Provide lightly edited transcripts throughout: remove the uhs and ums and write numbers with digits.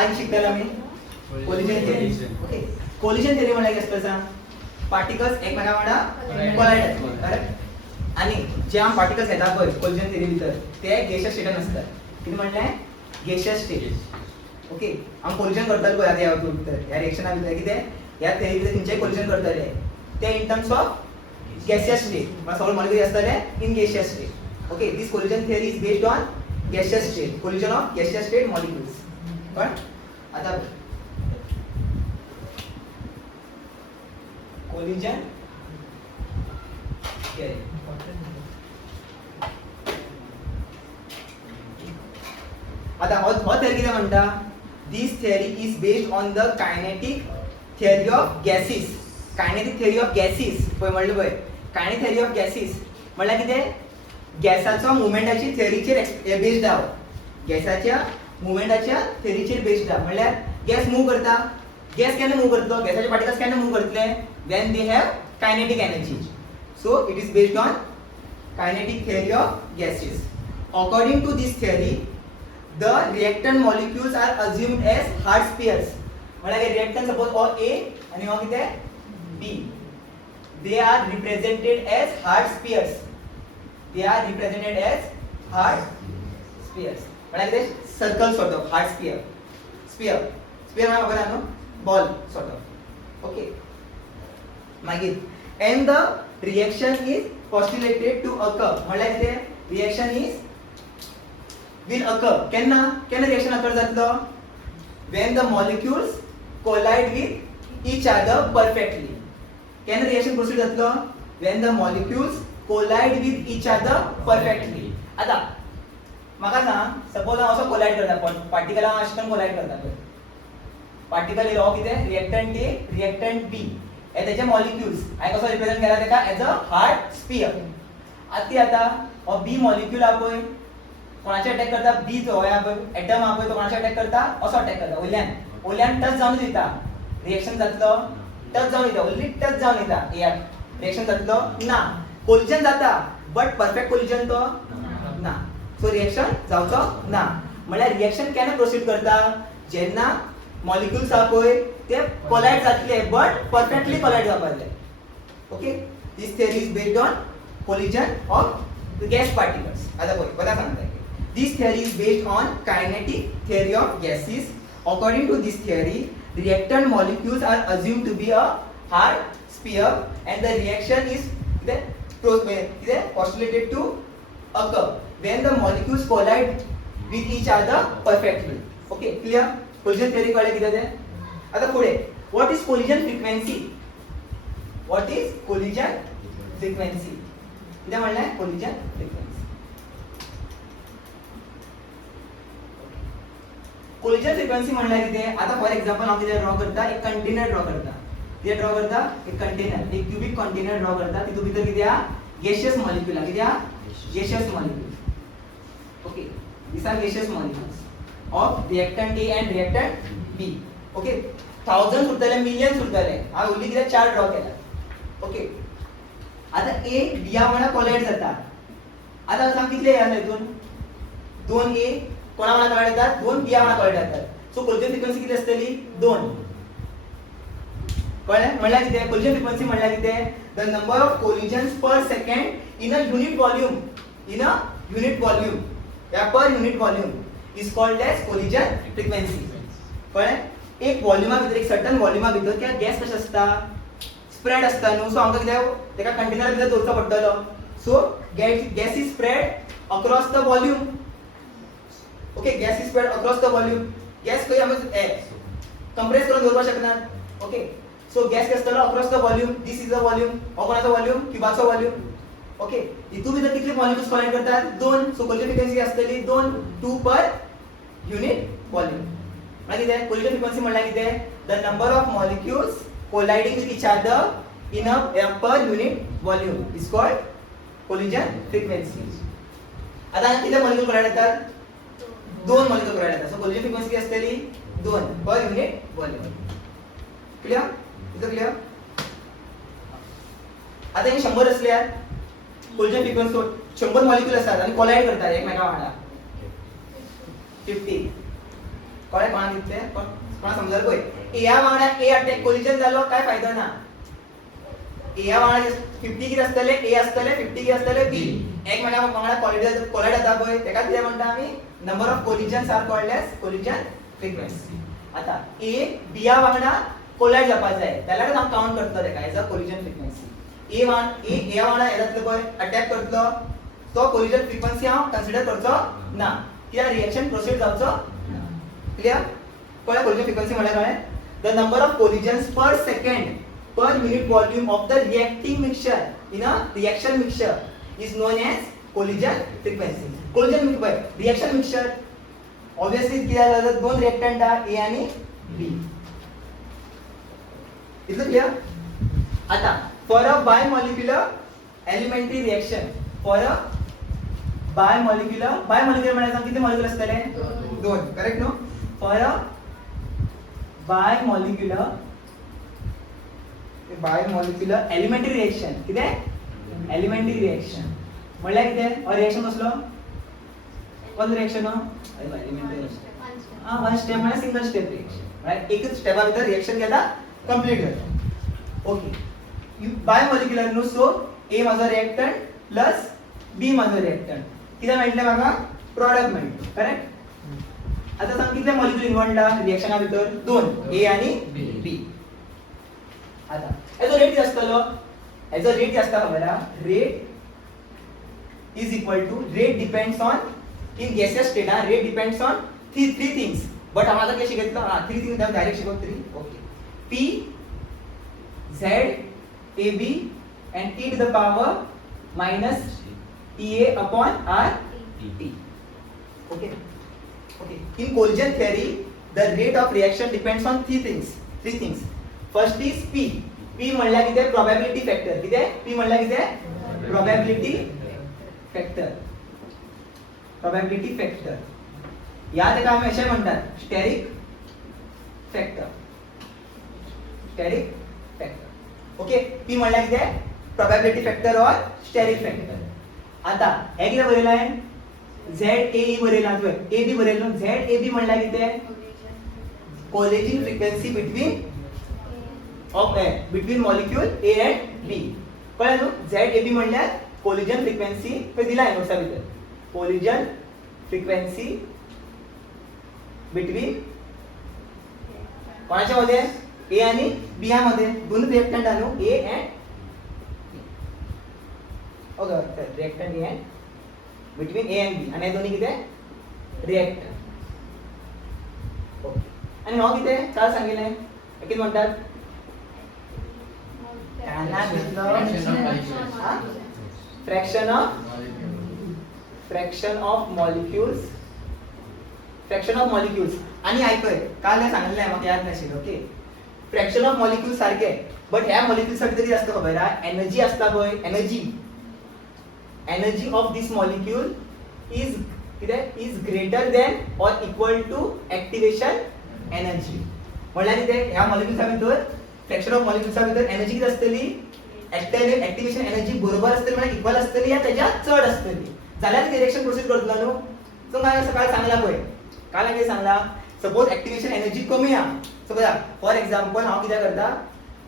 आज शिकताना आम्ही collision theory. Okay, collision theory म्हणजे काय असतं सांग? पार्टिकल्स एकमेका वांगडा कोलाइड जातात, करेक्ट? आणि जे आम पार्टिकल्स येतात पळय कोलिजन थिअरी भितर ते गॅसियस स्टेटान असतात. कितें म्हणलें? Gaseous state. ओके, आम कोलिजन करताले पळय आता ह्या भितर ह्या रिएक्शना भितर कितें ह्या थिअरी भितर खंयचेय कोलिजन करताले ते in terms of gaseous state. म्हणजे सगळे मॉलिक्यूल असताले in gaseous state. Okay, this collision theory is based on gaseous state. Collision of gaseous state molecules. पण आता collision theory. आता हो theory किती म्हणता? This theory is based on the kinetic theory of gases. Kinetic theory of gases. पळय म्हणलं पळय kinetic theory of gases म्हणल्यार कितें? गॅसाच्या मुवमेंटाची थिअरीचेर बेस्ड आहा. गॅसाच्या मुवमेंटाच्या थिअरीचेर बेस्ड आहा. म्हणल्यार गॅस मूव करता. गॅस केन्ना मूव करतलो? गॅसाचे पार्टिकल्स केन्ना मूव करतले? When they have kinetic energy. So it is based on kinetic theory of gases. According to this theory the reactant molecules are assumed as hard spheres. म्हणल्यार reactant suppose हो A आणि हो कितें B. They are represented as hard spheres. They are represented as hard spheres. म्हणजे ते circle sort of hard sphere. Sphere म्हणजे बघा ना बॉल सॉर्ट ऑफ. ओके, मागीर and the reaction is postulated to occur. म्हणजे ते रिएक्शन will occur. केन्ना reaction occur जातलो? when the molecules collide with each other perfectly. केन्ना रिएक्शन प्रोसीड जातलो? when the molecules collide with each other perfectly. आता म्हाका सांग, सपोज हांव असो कोलाइड करता पार्टिकल, हांव अशें करून कोलाइड करता पळय. पार्टिकल येयलो हो कितें? रिएक्टंट ए, रिएक्टंट बी. हे तेचे मॉलिक्युल्स हांवें कसो रिप्रेझेंट केला तेका एज अ हार्ड स्फियर. आता हो बी मॉलिक्यूल हा पळय कोणाचेर अटॅक करता? बी जो हा पळय एटम हा पळय तो कोणाचेर अटॅक करता? असो अटॅक करता वयल्यान टच जावन दिता. रिएक्शन जातलो? टच जावन दिता, ओन्ली टच जावन दिता. रिएक्शन जातलो? ना. कोलिजन जाता बट परफेक्ट कोलिजन तो ना. सो रिएक्शन जावचो ना. म्हणल्यार रिएक्शन केन्ना प्रोसीड करता? जेन्ना मॉलिक्युल्स आहा पळय ते कोलाइड जातले बट परफेक्टली कोलाइड जावपाक जाय. Okay, this theory is based on collision of gas particles. आता पळय बघा सांगता. This theory is based on kinetic theory of gases. According to this theory reactant molecules are assumed to be a hard sphere and the reaction is postulated to occur when the molecules collide with each other perfectly. Okay, clear? Collision theory कळ्ळें कितें तें? आता पुढे what is collision frequency? What is collision frequency? कितें म्हणलें? collision frequency. collision frequency म्हणल्यार कितें? आता फॉर एक्झाम्पल हांव कितें ड्रॉ करता? एक कंटेनर ड्रॉ करता. कितें ड्रॉ करता? एक कंटेनर, एक क्यूबिक कंटेनर ड्रॉ करता. तितून भितर कितें आहा? गॅसियस मॉलिक्यूल आहा. कितें आहा? Gaseous molecule. Okay, these are gaseous molecules of reactant A and reactant B. Okay, thousands उरतले, millions उरतले. हांव ओन्ली कितें 4 ड्रॉ केला. ओके, आता A B वांगडा कोलाइड जाता. आता सांग कितले आसा हितून? 2 A कोणा वांगडा कोलाइड जातात? 2 B वांगडा कोलाइड जातात. सो कोलिजन फ्रिक्वेन्सी किती असतली? 2. कळ्ळें? म्हणल्यार कितें? कोलिजन फ्रिक्वेन्सी म्हणल्यार कितें? The number of collisions per second in a unit volume. In a unit volume या per unit volume is called as collision frequency. कळ्ळें? एक वॉल्यूमा भितर, एक सर्टन वॉल्यूमा भितर कित्याक गॅस कशें आसता? स्प्रेड आसता न्हू. सो आमकां कितें तेका कंटेनर भितर दवरचो पडटलो. So gas is spread across the volume. Okay, gas is spread across the volume. Gas खंय आमी कंप्रेस करून दवरपाक शकनात. ओके, सो गॅस केसतलो across the volume. This is the volume. हो कोणाचो वॉल्यूम? क्यूबाचो वॉल्यूम. ओके, हितून भितर कितले मॉलिक्युल्स कोलाइड करतात? 2. सो कोलिजन फ्रिक्वेन्सी आसतली 2 पर युनिट वॉल्यूम. म्हणजे कितें? कोलिजन फ्रिक्वेन्सी म्हणल्यार कितें? The number of molecules colliding with each other in a per unit volume is called collision frequency. आता कितले मॉलिक्युल कोलाइड जातात? 2 मॉलिक्युल कोलाइड जातात. सो कोलिजन फ्रिक्वेन्सी किती आसतली? 2 पर युनिट वॉल्यूम. क्लियर? इथं क्लियर? आता हे 100 असल्यार कोलिजन फ्रिक्वेन्सी 100 मॉलिक्यूल असतात आणि कोलाइड करतात एकमेका वांगडा. 50 कळ्ळें कोणाक कितें कोणाक समजलं पळय ए वांगडा ए अटॅक कोलिजन जालो काय फायदो ना ए वांगडा 50 कितें आसतले ए आसतले 50 कितें आसतले बी एक वांगडा कोलाइड जाता पळय तेका कितें म्हणटा आमी number of collisions are called as collision frequency आता ए बी वांगडा कोलाइड जावपा जाय जाल्यार हांव काउंट करतलो तेका एज अ कोलिजन फ्रिक्वेन्सी ए वांगडा हे जातलो पळय अटॅक करतलो तो कोलिजन फ्रिक्वेन्सी हांव कन्सिडर करचो ना कित्याक रिएक्शन प्रोसीड जावचो ना क्लियर कळ्ळें कोलिजन फ्रिक्वेन्सी म्हळ्यार कळ्ळें the number of collisions per second per unit volume of the reacting mixture in a reaction mixture is known as collision frequency. Collision reaction mixture obviously किती झालं दोन reactant A आणि B. इतलं clear? आता for a bimolecular elementary reaction for a bimolecular म्हणजे किती molecule असतले दोन correct no for a bimolecular elementary reaction किती elementary reaction म्हणल्यार किती और रिएक्शन कसलो कोण reaction elementary reaction one step म्हणजे सिंगल स्टेप रिएक्शन राइट एकच स्टेपा भितर रिएक्शन केला कंप्लीट जाता ओके बायोमॉलिक्युलर न्हू सो ए माझो रिएक्टंट प्लस बी माझो रिएक्टंट किती मेळटले म्हाका प्रॉडक्ट मेळटलो करेक्ट आता सांग कितले मॉलिक्युल इन्वॉल्वड आहा रिएक्शना भितर दोन ए आणि बी आता याचो रेट किती आसतलो याचो रेट किती आसता खबर आहा rate is equal to rate depends on in gaseous state rate depends on three things but हांव आतां कितें शिकयतलो थ्री थिंग्स डायरेक्ट शिकप three okay P Z A B and E to the power minus T A upon R T okay okay in collision theory the rate of reaction depends on three things first is P. P म्हणल्यार कितें probability factor कितें P म्हणल्यार कितें probability factor या तेका आमी अशें म्हणटात स्टेरिक फॅक्टर ओके P म्हणल्यार कितें probability factor or steric factor आता हे कितें बरयलां ZAE बरयलां तुवें AB बरयलो ZAB म्हणल्यार कितें collision frequency between molecule A and B. कळलं न्हू ZAB म्हणल्यार कोलिजन फ्रिक्वेन्सी पे दिला आहे नोट्सा भितर कोलिजन फ्रिक्वेन्सी बिटवीन कोणाच्या मध्ये A आणि B मध्ये दोन रिएक्टंट आहे न्हू A and B. Okay reactant A and between A and B आणि हे दोन्ही किती रिएक्टंट ओके आणि नाव किती काल सांगितले किती म्हणतात fraction of molecules आणि ऐकय काल हे सांगितलं आहे मग याद नसेल ओके फ्रॅक्शन ऑफ मॉलिक्यूल्स सारखे बट ह्या मॉलिक्यूल साठी तरी असतं खबर आहे एनर्जी असता पय energy of this molecule is greater than or equal to activation energy म्हणल्यार कितें ह्या मॉलिक्यूल्स भितर फ्रॅक्शन ऑफ मॉलिक्यूल्स भितर एनर्जी किती असतली एक्टिवेशन एनर्जी बरोबर असतली म्हणजे इक्वल असतली या त्याच्या चढ असतली जाल्यार ती रिएक्शन प्रोसीड करतलो न्हू सो काय सकाळ सांगला पळय काल कितें सांगला सपोज एक्टिवेशन एनर्जी कमी आहा सपोज फॉर एक्झाम्पल हांव कितें करता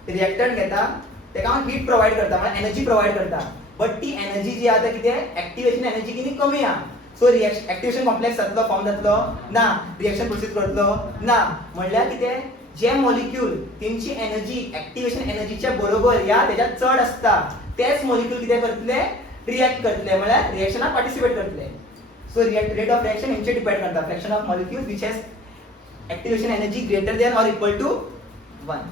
रिएक्टंट घेता तेका हांव हीट प्रोवाइड करता म्हणजे एनर्जी प्रोवाइड करता बट ती एनर्जी जी आहा ते कितें एक्टिवेशन एनर्जी किती कमी आहा सो एक्टिवेशन कॉम्प्लेक्स जातलो फॉर्म जातलो ना रिएक्शन प्रोसीड करतलो ना म्हणल्यार कितें जे मॉलिक्यूल तेंची एनर्जी एक्टिवेशन एनर्जीच्या बरोबर या त्याच्यात चढ असता तेच मॉलिक्यूल कितें करतले रिएक्ट करतले म्हणल्यार रिएक्शनाक पार्टिसिपेट करतले सो रेट ऑफ रिएक्शन हेंचे डिपेंड करता fraction of molecules which has activation energy greater than or equal to 1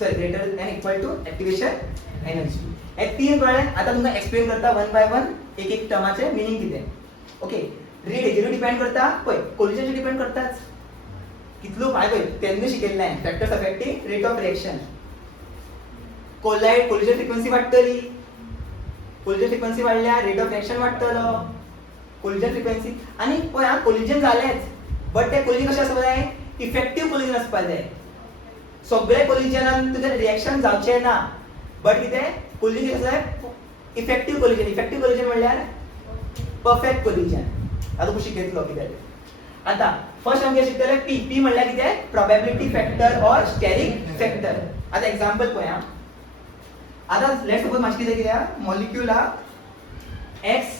sorry greater than equal to activation energy हे तीन कळले आता तुमका एक्सप्लेन करता वन बाय वन एक एक टर्माचे मीनिंग कितें ओके रेट हेजेर डिपेंड करता पय कोलिजनचे डिपेंड करताच कितलो काय पळय त्यांनी शिकलेलं आहे factors affecting rate of reaction collision frequency वाढतली कोलिजन फ्रिक्वेन्सी वाढल्यार रेट ऑफ रिएक्शन वाढतलो कोलिजन फ्रिक्वेन्सी आणि पळय हा कोलिजन जालेच बट ते कोलिजन कशें आसपाक जाय इफेक्टिव्ह कोलिजन आसपाक जाय सगळे कोलिजनान तुजें रिएक्शन जावचें ना बट कितें कोलिजन कशें जाय इफेक्टिव्ह कोलिजन म्हणल्यार परफेक्ट कोलिजन आता तूं शिकयतलो कितें आता फर्स्ट आमगे शिकतले पी पी म्हणल्यार कितें प्रोबॅबिलिटी फॅक्टर और स्टेरिक फॅक्टर आता एग्जांपल पळया आता लेट्स सपोज मातशें कितें कितें मॉलिक्यूल हा x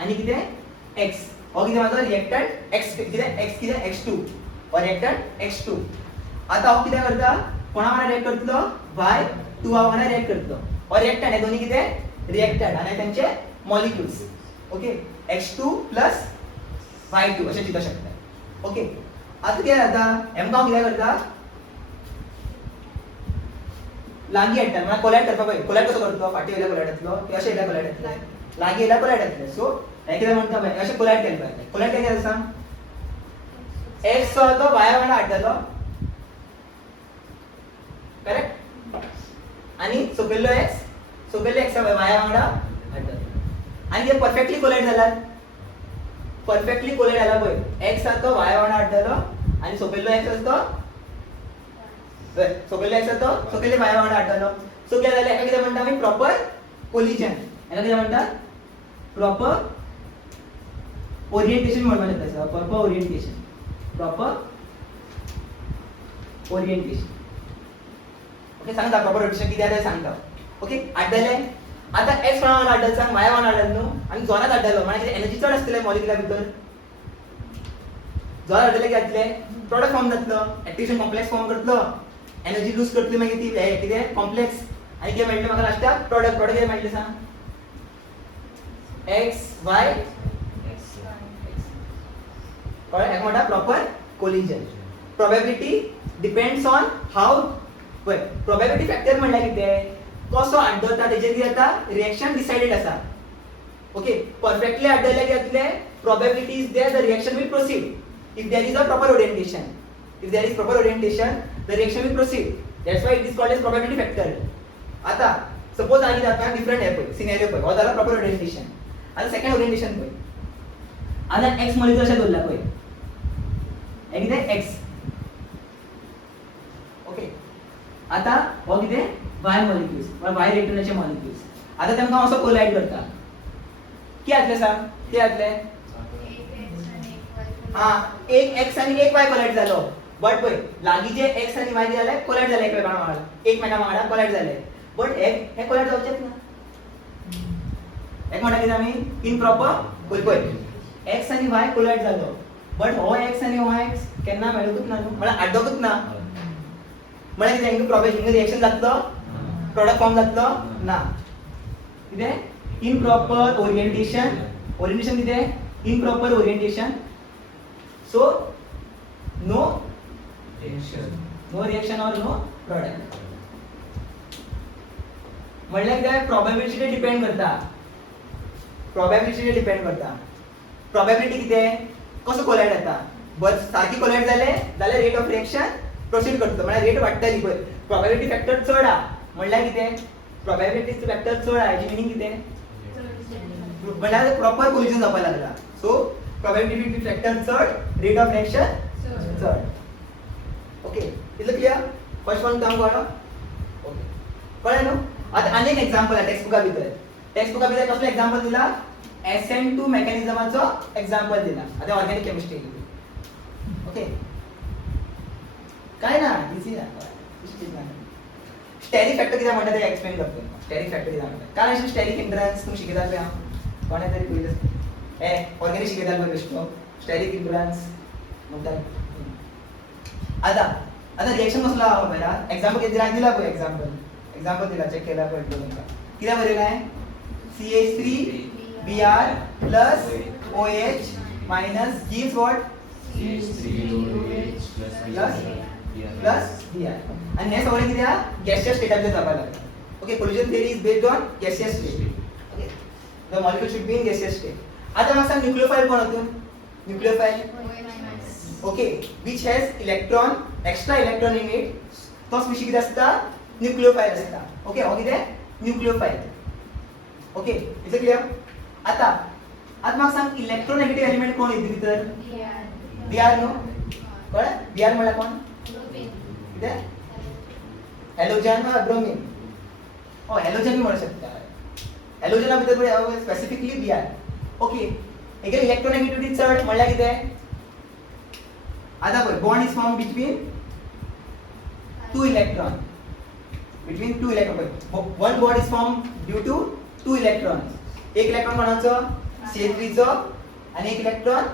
आनी कितें x हो कितें माझो रिएक्टंट x कितें x2 और रिएक्टंट x2 आता हांव कितें करता कोणा वांगडा रिएक्ट करतलो y2 वांगडा रिएक्ट करतलो और रिएक्टंट हे दोन्ही कितें रिएक्टंट आनी तांचे molecules okay x2 plus y2 अशें चिंतूं शकता ओके आता कितें जाता एमकां हांव कितें करता लागीं हाडटा म्हळ्यार कोलायड करपा पळय कोलायड कसो करतलो फाटी वयल्या कोलायड येतलो की अशें येयल्या कोलायड येतलो लागीं येयल्या कोलायड येतले सो हे कितें म्हणटा पळय अशें कोलायड केलें पाहिजे कोलायड केलें आसा x जो तो y वांगडा हाडटलो करेक्ट आनी सकयल्लो x y वांगडा हाडटलो आनी ते परफेक्टली कोलायड जाल्यात परफेक्टली कोलायड जाला पळय x आसा तो y वांगडा हाडटलो आनी सकयल्लो x आसा तो सकयल्लो x आसा तो सकयल्लो y वांगडा हाडटलो सो कितें जालें हेका कितें म्हणटा आमी प्रॉपर कोलिजन हेका कितें म्हणटा प्रॉपर ओरिएंटेशन म्हणपाक शकता प्रॉपर ओरिएंटेशन ओके सांगता प्रॉपर ओरिएंटेशन कितें आसा सांगता ओके हाडटले आता x कोणा वांगडा हाडटलो सांग y वांगडा हाडटलो न्हू आनी जोरात हाडटलो म्हळ्यार कितें एनर्जी चड आसतले मॉलिक्युला भितर जोरात हाडटले कितें जातले प्रोडक्ट फॉर्म जातलो एक्टिवेशन कॉम्प्लेक्स फॉर्म करतलो एनर्जी लूज करतली मागीर ती कितें कॉम्प्लेक्स आनी कितें मेळटलें म्हाका लास्टाक प्रोडक्ट कितें मेळटलें सांग x y कळ्ळें हेका म्हणटा proper collision probability depends on how पळय प्रोबॅबिलिटी फॅक्टर म्हणल्यार कितें कसो हाडटा तेजेर कितें जाता रिएक्शन डिसायडेड आसा ओके परफेक्टली हाडटले कितें जातलें probability is there the reaction will proceed if there is a proper orientation the reaction will proceed that's why it is called as probability factor आता सपोज आनी जाता डिफरंट हे पळय scenario पळय हो जाला प्रॉपर ओरिएंटेशन आता सेकंड ओरिएंटेशन पळय आता x मॉलिक्यूल अशें धरला पळय हे कितें x ओके आता हो कितें y मॉलिक्यूल्स y रिएक्टंटाचे मॉलिक्यूल्स आता तेमकां हांव असो कोलायड करता कितें जातलें सांग कितें जातलें हां एक x आनी एक y कोलायड जालो बट पळय लागींचे x आनी y जाले कोलायड जाले एकमेकां वांगडा एकमेकां वांगडा कोलायड जाले बट हे कोलायड जावचेच ना एक म्हणटा कितें आमी इनप्रॉपर पळय x आनी y कोलायड जालो बट हो x आनी हो x केन्ना मेळूंकच ना न्हू म्हळ्यार आड्डोकूच ना म्हळ्यार कितें हिंगा प्रोबॅबिलिटी रिएक्शन जातलो प्रोडक्ट फॉर्म जातलो ना कितें इनप्रॉपर ओरिएंटेशन कितें improper orientation so no reaction or no product म्हणल्यार कितें प्रोबॅबिलिटी डिपेंड करता प्रोबॅबिलिटी कितें कसो कोलायड जाता बट सारकी कोलायड जाले जाल्यार रेट ऑफ रिएक्शन प्रोसीड करतलो म्हळ्यार रेट वाडटली पळय प्रोबॅबिलिटी फॅक्टर चड हा म्हणल्यार कितें प्रोबॅबिलिटी फॅक्टर चड हा हेची मिनिंग कितें म्हणल्यार प्रॉपर कोलिजन जावपाक लागला सो प्रोबॅबिलिटी फॅक्टर चड रेट ऑफ रिएक्शन चड ओके इतलें क्लियर फर्स्ट वन काम कळ्ळो ओके कळ्ळें न्हू आता आनी एक एग्जांपल आहे टेक्स्ट बुका भितर कसलो एग्जांपल दिला SN2 मेकॅनिझमाचो एग्जांपल दिला आता ऑर्गेनिक केमिस्ट्री ओके काय ना इझी ना स्टेरिक फॅक्टर कितें म्हणटा तें एक्सप्लेन करता स्टेरिक फॅक्टर कितें म्हणटा कारण अशें स्टेरिक हिंड्रन्स तुमी शिकयतात पळय हांव कोणें तरी पयलें हे ऑर्गेनिक शिकयतात पळय बेश्टो स्टेरिक हिंड्रन्स म्हणटा आता रिएक्शन कसलो आहा पळय एग्जांपल कितें दिला पळय एग्जांपल दिला चेक केला पळय तुमकां कितें बरयलां CH3Br plus OH minus gives what plus Br and हे सगळें कितें आहा गॅसियस स्टेटाचेर जावपाक लागला okay collision theory is based on gaseous state okay the molecule should be in gaseous state आता म्हाका सांग न्यूक्लियोफाइल कोण हातून nucleophile okay which has electron extra electron in it तो स्पीशीज कितें आसता न्यूक्लियोफाइल आसता ओके हो कितें न्यूक्लियोफाइल ओके इज क्लियर आता म्हाका सांग इलेक्ट्रोनेगेटिव्ह एलिमेंट कोण येता भितर Br न्हू कळ्ळें Br म्हळ्यार कोण कितें हॅलोजन वा ब्रोमीन हॅलोजन म्हणू शकता हॅलोजना भितर स्पेसिफिकली Br ओके हेगे इलेक्ट्रोनेगेटिव्हिटी चड म्हळ्यार कितें आता पळय bond is form between two electron पळय one bond is form due to two electron. एक इलेक्ट्रॉन कोणाचो C3 चो आणि एक इलेक्ट्रॉन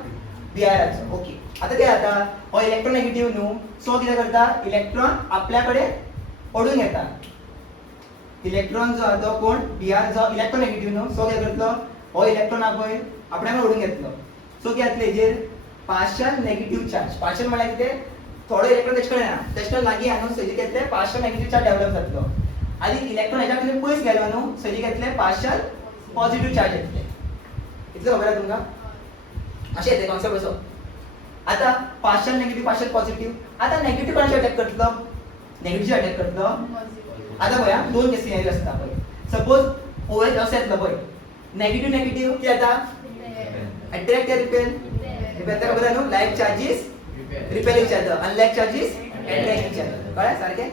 Br चो. ओके आता काय आता हो इलेक्ट्रॉन नेगेटिव्ह न्हू सो कितें करता इलेक्ट्रॉन आपल्याकडे ओढून घेता. इलेक्ट्रॉन जो आहा तो कोण Br जो इलेक्ट्रॉन नेगेटिव्ह न्हू सो कितें करतलो हो इलेक्ट्रॉन हा पळय आपल्याकडे ओढून घेतलो. सो कितें जातलें हेजेर पार्शियल नेगेटिव्ह चार्ज. पार्शियल म्हळ्यार कितें थोडो इलेक्ट्रॉन तेजे कडेन ना तेजे कडेन लागीं आहा न्हू सो हेजेर कितें पार्शियल नेगेटिव्ह चार्ज डेव्हलप जातलो. आनी इलेक्ट्रॉन हेच्या कडेन पयस गेलो न्हू सो हेजेर कितें पार्शियल पॉझिटिव्ह चार्ज येतले. इतलें खबर आहा तुमकां अशें येते कॉन्सेप्ट असो. आता पार्शियल नेगेटिव्ह पार्शियल पॉझिटिव्ह आता नेगेटिव्ह कोणाचेर अटॅक करतलो नेगेटिव्ह अटॅक करतलो. आता पळया दोन केस सिनेरियो आसता पळय. सपोज OH असो येतलो पळय नेगेटिव्ह कितें जाता अट्रॅक्ट या रिपेल रिपेल खबर आहा न्हू like charges repel each other unlike charges attract each other. कळ्ळें सारकें.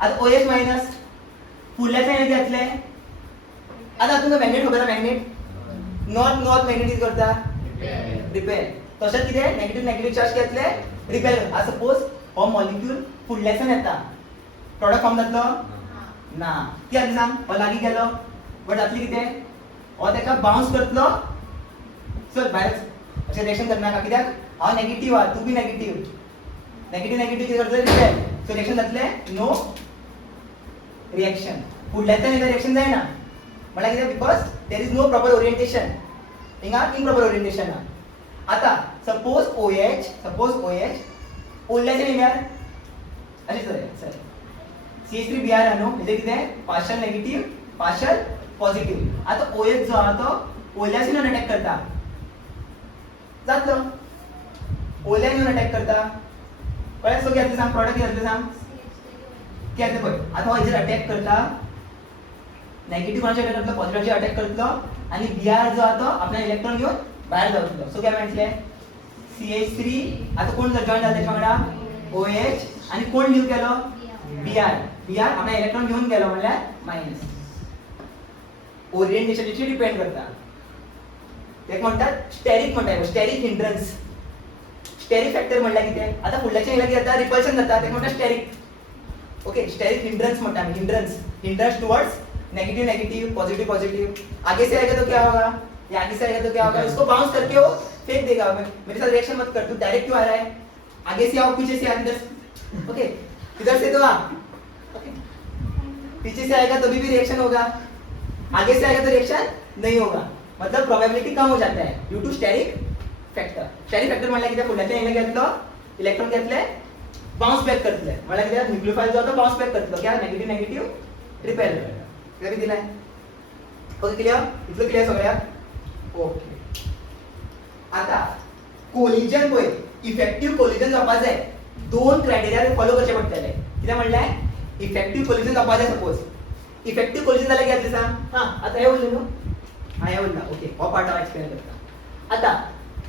आता OH मायनस फुडल्याचें कितें जातलें. आता तुमकां मॅग्नेट खबर आहा मॅग्नेट नॉर्थ मॅग्नेट कितें करता रिपेल. तशेंच कितें नेगेटिव्ह चार्ज कितें जातलें रिपेल. आज सपोज हो मॉलिक्यूल फुडल्याच्यान येता प्रॉडक्ट फॉर्म जातलो ना. कितें जातलें सांग हो लागीं गेलो बट जातलें कितें हो तेका बाउन्स करतलो. चल भायर अशें रिएक्शन करनाका कित्याक हांव नेगेटिव्ह आहा तूं बी नेगेटिव्ह कितें करतलो रिपेल. सो रिएक्शन जातलें नो रिएक्शन. फुडल्याच्यान एकदा रिएक्शन जायना म्हळ्यार कितें because there is no proper orientation. हिंगा इम्प्रॉपर ओरिएंटेशन आहा. आता सपोज OH ओल्ल्याच्यान येयल्यार अशें चल CH3Br आहा न्हू हेजेर कितें पार्शियल नेगेटिव्ह पार्शियल पॉझिटिव्ह. आता OH जो आहा तो ओल्याच्यान अटॅक करता जातलो ओल्यान येवन अटॅक करता. कळ्ळें. सो कितें सांग प्रॉडक्ट कितें जातलें सांग कितें जातलें पळय. आता हो हेजेर अटॅक करता नेगेटिव्ह कोणाचेर अटॅक करतलो पॉझिटिव्हचेर अटॅक करतलो आणि Br जो आहा तो आपला इलेक्ट्रॉन घेऊन भायर जातलो. सो काय म्हटलें CH3 आता कोण जॉइन जाता तेच्या वांगडा OH आणि कोण लीव केलो Br आपला इलेक्ट्रॉन घेऊन गेलो म्हणल्यार मायनस. ओरिएंटेशनचेर डिपेंड करता. ते म्हणतात स्टेरिक म्हणटा स्टेरिक हिंड्रन्स. स्टेरिक फॅक्टर म्हणल्यार कितें आता फुडल्याच्या येयल्यार कितें जाता रिपल्शन जाता ते म्हणटा स्टेरिक. ओके स्टेरिक हिंड्रन्स म्हणटा आमी हिंड्रन्स टुवर्ड्स नेगेटिव पॉजिटिव. आगे से आएगा तो क्या होगा ये आगे से आएगा तो क्या होगा इसको बाउंस करके वो फेंक देगा. मेरे साथ रिएक्शन मत कर तू डायरेक्ट क्यों आ रहा है आगे से आओ पीछे से आ इधर. ओके इधर से तो आ पीछे से आएगा तभी भी रिएक्शन होगा आगे से आएगा तो रिएक्शन नहीं होगा. मतलब प्रोबेबिलिटी कम हो जाता है due to steric factor. Steric factor म्हणल्यार कितें फुडल्याच्या येयल्यार घेतलो इलेक्ट्रॉन घेतले बाउंस बॅक करतले म्हणल्यार कितें न्यूक्लियोफाइल जो तो बाउंस बॅक करतलो क्या नेगेटिव्ह रिपेल कितें दिलाय. ओके क्लियर इतलं क्लियर सगळ्याक. ओके आता कोलिजन पळय इफेक्टिव्ह कोलिजन जावपा जाय दोन क्रायटेरिया फॉलो करचे पडटले. कितें म्हणल्यार इफेक्टिव्ह कोलिजन जावपा जाय. सपोज इफेक्टिव्ह कोलिजन जाल्यार कितें जातलें सांग. आता हे उरलें न्हू हे उरला. ओके हो पार्ट हांव एक्सप्लेन करता. आता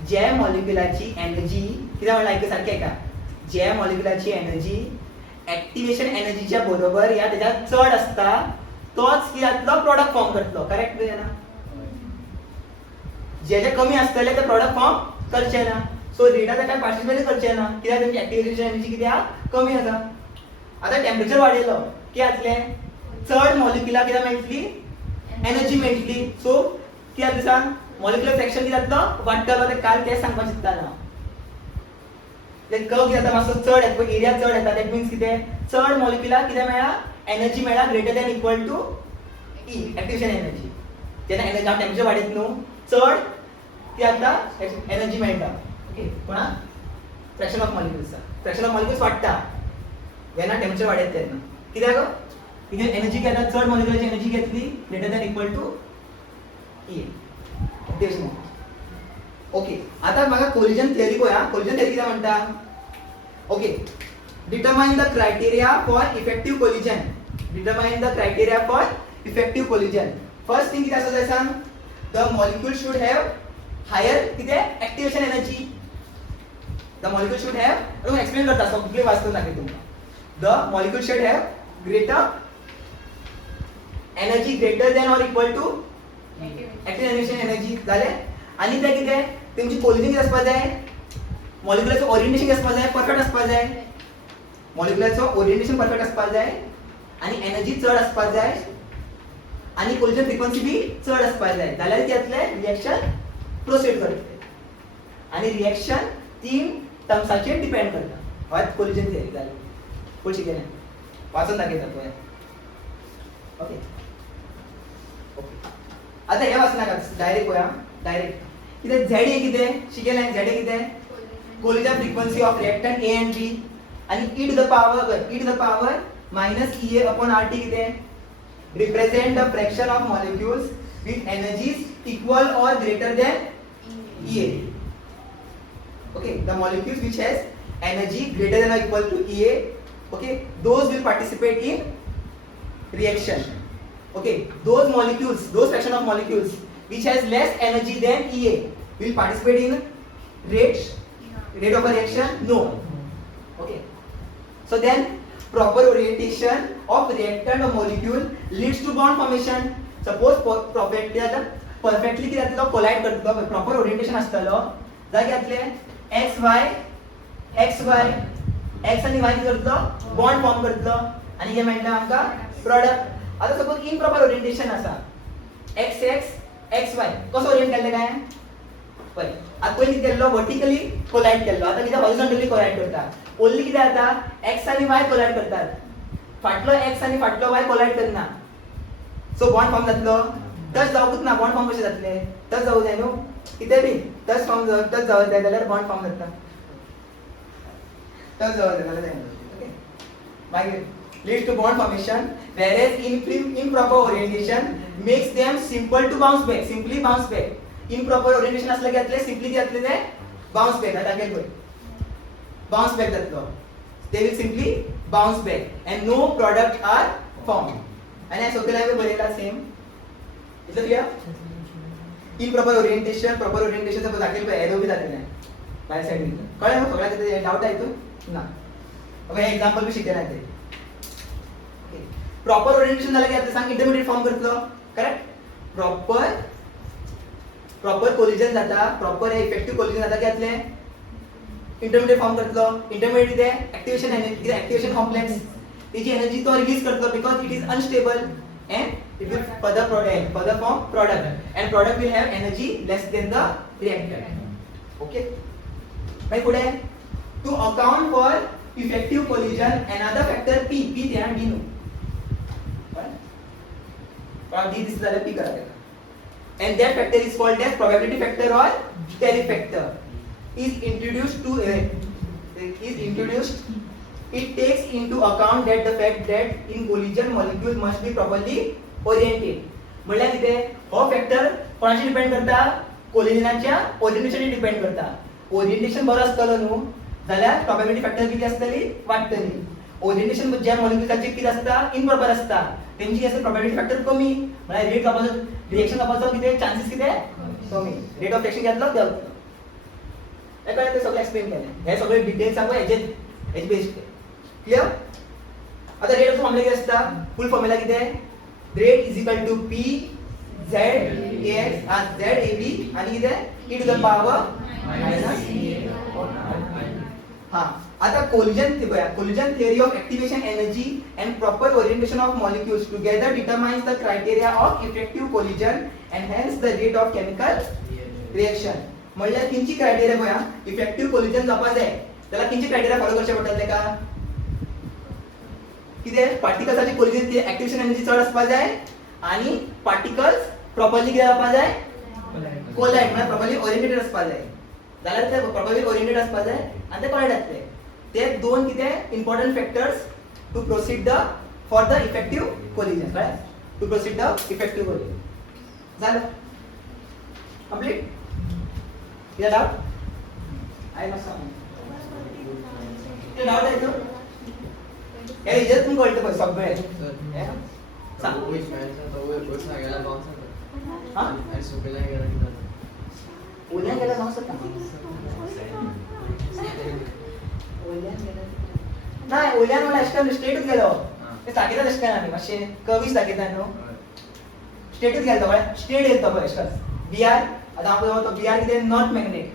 जे मॉलिक्युलाची एनर्जी कितें म्हणलां आयक सारकें आयका जे मॉलिक्युलाची एनर्जी एक्टिवेशन एनर्जीच्या बरोबर या तेच्या चड आसता तोच कितें जातलो प्रॉडक्ट फॉर्म करतलो. करेक्ट ना जे कमी आसतले ते प्रॉडक्ट फॉर्म करचे ना. सो रेटा ताका पार्टिसिपेट करचे ना कित्याक तेंची एक्टिवेशन एनर्जी कितें आहा कमी आसा. आता टेम्परेचर वाडयलो कितें जातलें चड मॉलिक्युला कितें मेळटली एनर्जी मेळटली. सो कितें जातलें सांग मॉलिक्युलर सेक्शन कितें जातलो वाडटलो. ते काल तें सांगपाक चित्तालो ते कर्व कितें जाता मातसो चड येता एरिया चड येता दॅट मिन्स कितें चड मॉलिक्युला कितें मेळ्ळा एनर्जी मेळ्ळा greater than equal to E activation energy. जेन्ना एनर्जी हांव टेम्परेचर वाडयत न्हू चड कितें जाता एनर्जी मेळटा. ओके कोणा फ्रॅक्शन ऑफ मॉलिक्युल्स वाडटा जेन्ना टेम्परेचर वाडयत तेन्ना कित्याक कितें एनर्जी घेता चड मॉलिक्युलाची एनर्जी घेतली greater than equal to E activation. Okay आता म्हाका कोलिजन थियरी पळया. कोलिजन थियरी कितें म्हणटा. Okay determine the criteria for effective collision. First thing कितें आसा जाय सांग the molecule should have higher कितें activation energy. The molecule should have हांव एक्सप्लेन करता सगळें वाचून दाखय तुमकां. The molecule should have greater energy greater than or equal to activation energy जालें. आनी ते कितें तेंची कोलिजन कितें आसपा जाय मॉलिक्युलरचं ओरिएंटेशन कसं असपाक जाय, परफेक्ट असपाक जाय. मॉलिक्युलरचं ओरिएंटेशन परफेक्ट असपाक जाय आणि एनर्जी चड असपाक जाय आणि कोलिजन फ्रिक्वेन्सी बी चड असपाक जाय. जाल्यार त्यातले रिएक्शन प्रोसीड करतले. आणि रिएक्शन 3 टर्म्साचेर डिपेंड करता. हय कोलिजन थियरी जाली. कोण शिकयलें? वाचून दाखयता पळय. ओके. आता हे वाचनाका डायरेक्ट पळया. डायरेक्ट कितें Z हे कितें शिकयलें? Z हे कितें? Collision frequency of reactant A and B आणि e to the power minus EA upon RT कितें? Represent the fraction of molecules with energies equal or greater than EA. Okay, the molecules which has energy greater than or equal to EA, okay, those will participate in reaction. Okay, those molecules, those fraction of molecules which has less energy than EA will participate in rate of a reaction? No. Okay. So then proper orientation of reactant or molecule leads to bond formation. Suppose perfectly कितें जातलो collide करतलो, proper orientation आसतलो जाग्यातले x y x आणि y कितें करतलो bond form करतलो आणि हे मेळटा आमकां प्रोडक्ट. आता सपोज इम्प्रॉपर ओरिएंटेशन आसा x x y कसो ओरिएंट केल्ले काय पळय. आता पयलीं कितें केल्लो वर्टिकली कोलाइड केल्लो, आता कितें हॉरिझॉन्टली कोलाइड करता. ओन्ली कितें जाता x आणि y कोलाइड करतात, फाटलो x आणि फाटलो y कोलाइड करना. सो बॉन्ड फॉर्म जातलो. टच जावूच ना, बॉन्ड फॉर्म कशें जातले? टच जावूं जाय न्हू, कितें बी टच जावं जाय जाल्यार बॉन्ड फॉर्म जाता. टच जावं जाय जाल्यार ओके. मागीर leads to bond formation, whereas improper orientation makes them simple to bounce back, simply bounce back. Improper orientation असलं की यातले simply जातले ते bounce back. आता काय होईल? bounce back जातलो. They will simply bounce back and no product are formed. आणि सोकेला बी बरेला same. Is it clear? improper orientation, proper orientation चं दाखल पे एरो बी दाखल आहे. बाय साइड कळलं ना सगळ्या किती डाऊट आहे तो? ना. अब हे एक्झाम्पल बी शिकले नाही ते. प्रॉपर ओरिएंटेशन झालं की आता सांग इंटरमिडिएट फॉर्म करतलो. करेक्ट? प्रॉपर कोलिजन जाता, प्रॉपर इफेक्टिव्ह कोलिजन जाता की यातले इंटरमिडिएट फॉर्म करतलो. इंटरमिडिएट कितें एक्टिवेशन एनर्जी, एक्टिवेशन कॉम्प्लेक्स त्याची एनर्जी तो रिलीज करतलो because it is unstable and it will further form product and product will have energy less than the reactant. Okay. By पुढे to account for effective collision another factor P ते आणि D no. D दिस झालं P करा. And that factor is called as probability factor or tariff factor. Is introduced. It takes into account that the fact that in collision molecules must be properly oriented. म्हणल्यार कितें हो factor कोणाचेर depend करता? कोलिजनाच्या ओरिएंटेशनाचेर depend करता. Orientation बरो आसतलो न्हू जाल्यार प्रोबॅबिलिटी फॅक्टर किती आसतली? वाडटली. ओरिएंटेशन ज्या मॉलिक्युल्साचेर कितें आसता? इम्प्रॉपर आसता तेंची आसता प्रोबॅबिलिटी फॅक्टर कमी. म्हळ्यार रेट जावपाचो रिएक्शन जावपाचो कितें चान्सेस कितें कमी. रेट ऑफ रिएक्शन घेतलो देंवतलो. हे कळ्ळें? ते सगळें एक्सप्लेन केलें. हे सगळे डिटेल्स आमकां हेजे बेस्ड. क्लियर? आता रेट ऑफ फॉर्म्युला किती असता? फुल फॉर्म्युला किती आहे? Rate is equal to P Z X Z A B आणि किती आहे? E to the power minus हां. आता collision theory of activation energy and proper orientation of molecules together determines the criteria of effective collision and hence the rate of chemical reaction. म्हणल्यार किंची criteria पळया effective collision जावपाक जाय त्याला किंची criteria follow करचे पडटले का? कितें पार्टिकल्साची कोलिजन ती एक्टिवेशन एनर्जी चड आसपाक जाय आणि पार्टिकल्स प्रॉपर्ली कितें जावपाक जाय? कोलाइड म्हणजे प्रॉपर्ली ओरिएंटेड आसपाक जाय. जाल्यार ते प्रॉपर्ली ओरिएंटेड आसपाक जाय आणि ते कोलाइड जातले. ते दोन कितें important factors to proceed the for the effective collision. कळ्ळें? To proceed the effective collision. झालं? कंप्लीट? कितें डाउट? आय मातसो कितें डाउट आहे तो? यार इज्जत तुम कळतं पण सगळे सांग. उद्या गेला जाऊ शकता नाही उद्यान मला स्टेटच गेलो ते दाखयता तशें काय मातशें कवीच दाखयता न्हू. स्टेटच गेलो पळय स्टेट येता पळय बिआर. आतां हांव तो बिआर कितें नॉट मॅग्नेट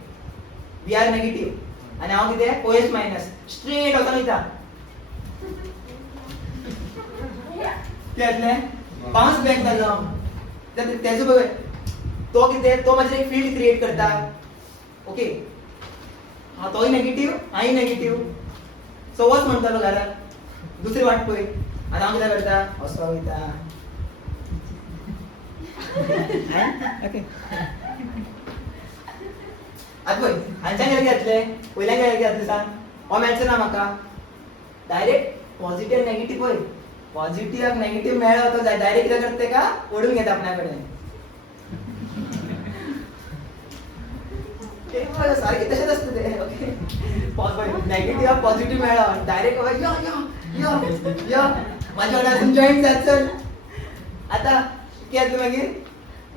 बिआर नेगेटिव्ह आणि हांव कितें OH मायनस स्ट्रेट वचून वयता कितें जातलें बाउंस बॅक जालो तेजो पळय तो कितें तो मागीर एक फील्ड क्रिएट करता ओके हा तोय नेगेटिव्ह हाय नेगेटिव्ह सो वच म्हणटालो घरात दुसरी वाट पळय आनी हांव कितें करता असो वयता ओके आतां पळय हांच्यान कितें जातलें पयल्यान कितें जातलें सांग हो मेळचो ना म्हाका डायरेक्ट पॉझिटिव्ह नेगेटिव्ह पळय पॉझिटिव्ह नेगेटिव्ह मेळ्ळो तो डायरेक्ट कितें करता तेका ओडून घेता आपल्या कडेन ते सारखे तसेच असतं ते ओके नेगेटिव्ह पॉझिटिव्ह मेळ्ळो डायरेक्ट यो यो यो यो माझ्या वांगडा अजून जॉईन जा चल आता कितें जातलें मागीर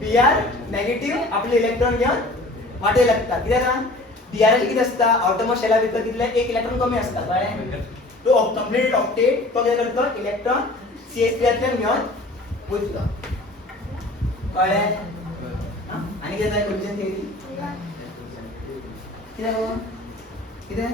Br नेगेटिव्ह आपले इलेक्ट्रॉन घेवन वाटे लागता कित्याक सांग Br कितें आसता आउटरमोस्ट शेला भितर कितले एक इलेक्ट्रॉन कमी आसता कळ्ळें तो कंप्लीट ऑक्टेट तो कितें करता इलेक्ट्रॉन CH3 घेवन वयता कळ्ळें आनी कितें जाय कोलिजन थियरी कितें